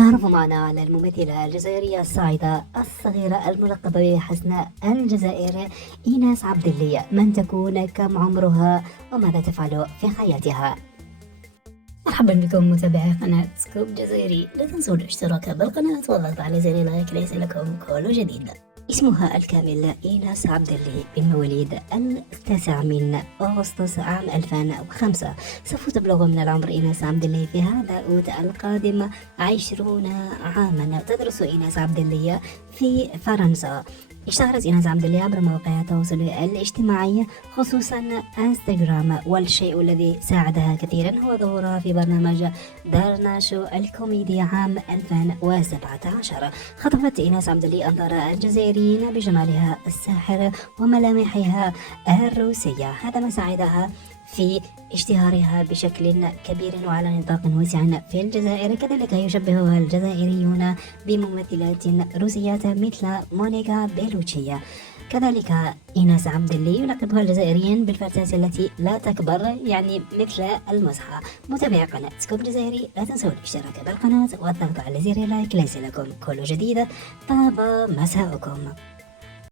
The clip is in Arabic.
تعرف معنا على الممثلة الجزائرية الصاعدة الصغيرة الملقبة بحسناء الجزائر إيناس عبد اللي، من تكون، كم عمرها، وماذا تفعل في حياتها؟ مرحبا بكم متابعي قناة سكوب جزائري. لا تنسوا الاشتراك بالقناة والضغط على زر لايك ليصلكم كل جديد. اسمها الكامل إيناس عبد اللي، بالمواليد 9 من أغسطس عام 2005. سوف تبلغ من العمر إيناس عبد اللي في هذا أوت القادم 20 عاما. تدرس إيناس عبد اللي في فرنسا. اشتهرت إيناس عبد اللي عبر مواقع التواصل الاجتماعي خصوصا انستغرام، والشيء الذي ساعدها كثيرا هو ظهورها في برنامج دارناشو الكوميدي عام 2017. خطفت إيناس عبد اللي أنظار الجزائريين بجمالها الساحر وملامحها الروسية، هذا ما ساعدها في اشتهارها بشكل كبير وعلى نطاق واسع في الجزائر. كذلك يشبهها الجزائريون بممثلات روسيات مثل مونيكا بيلوتشي. كذلك إيناس عبد اللي يلقبها الجزائريين بالفتاة التي لا تكبر، يعني مثل المزحة. متابعي قناة سكوب جزائري، لا تنسوا الاشتراك بالقناة والضغط على زر لايك ليصلكم كل جديد. طاب مساؤكم.